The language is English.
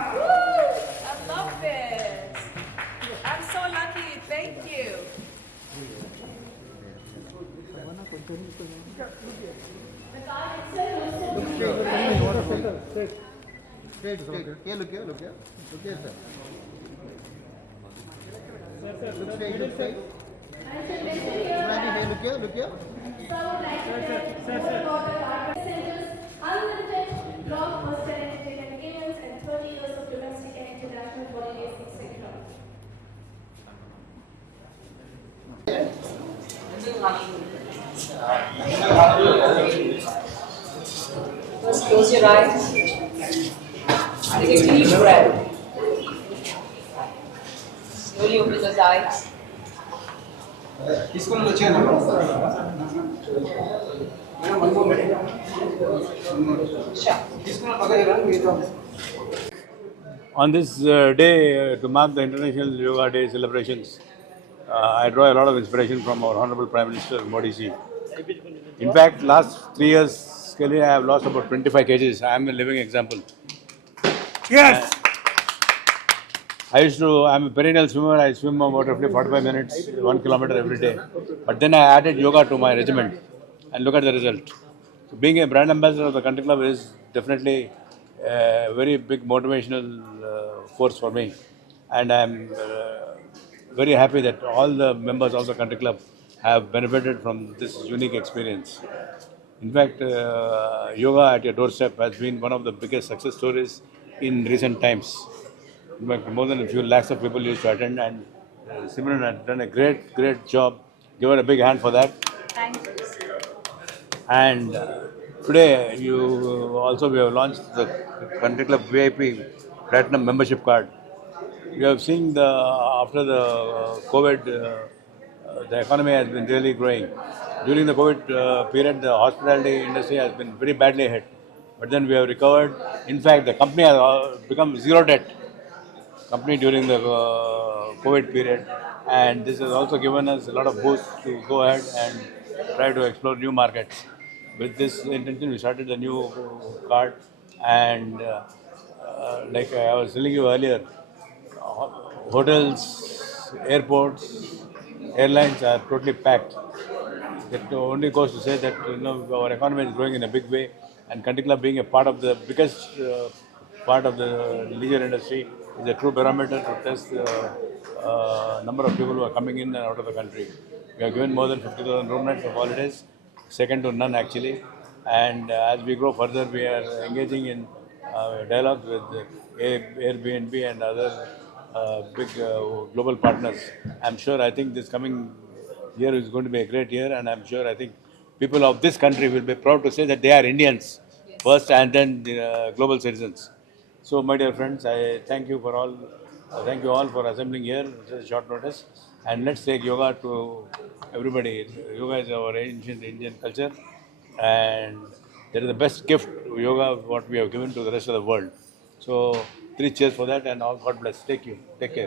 I love this. I'm so lucky. Thank you. Straight. Here, look here, sir. Look straight. Imagine, here, look here. Unlimited blockbuster entertainment events and 30 years of domestic and international holidays, etc. First, close your eyes. Take a deep breath. Slowly open those eyes. On this day, to mark the International Yoga Day celebrations, I draw a lot of inspiration from our Honorable Prime Minister Modi ji. In fact, last 3 years, Kelly, I have lost about 25 kgs. I am a living example. Yes. I'm a perennial swimmer. I swim about roughly 45 minutes, 1 kilometer every day. But then I added yoga to my regimen, and look at the result. So being a brand ambassador of the country club is definitely a very big motivational force for me. And I'm very happy that all the members of the country club have benefited from this unique experience. In fact, yoga at your doorstep has been one of the biggest success stories in recent times. In fact, more than a few lakhs of people used to attend, and Simran had done a great job. Give her a big hand for that. Thank you. And today, we have launched the Country Club VIP Platinum membership card. You have seen after the COVID, the economy has been really growing. During the COVID period, the hospitality industry has been very badly hit. But then we have recovered. In fact, the company has become zero debt company during the COVID period, and this has also given us a lot of boost to go ahead and try to explore new markets. With this intention, we started the new card, and like I was telling you earlier, hotels, airports, airlines are totally packed. It only goes to say that our economy is growing in a big way, and Country Club being a part of the biggest part of the leisure industry is a true barometer to test the number of people who are coming in and out of the country. We have given more than 50,000 room nights of holidays, second to none actually. And as we grow further, we are engaging in dialogue with Airbnb and other big global partners. I think this coming year is going to be a great year, and I think people of this country will be proud to say that they are Indians first and then global citizens. So, my dear friends, I thank you thank you all for assembling here at short notice, and let's take yoga to everybody. Yoga is our ancient Indian culture, and that is the best gift, yoga, what we have given to the rest of the world. So, 3 cheers for that, and all God bless. Take care.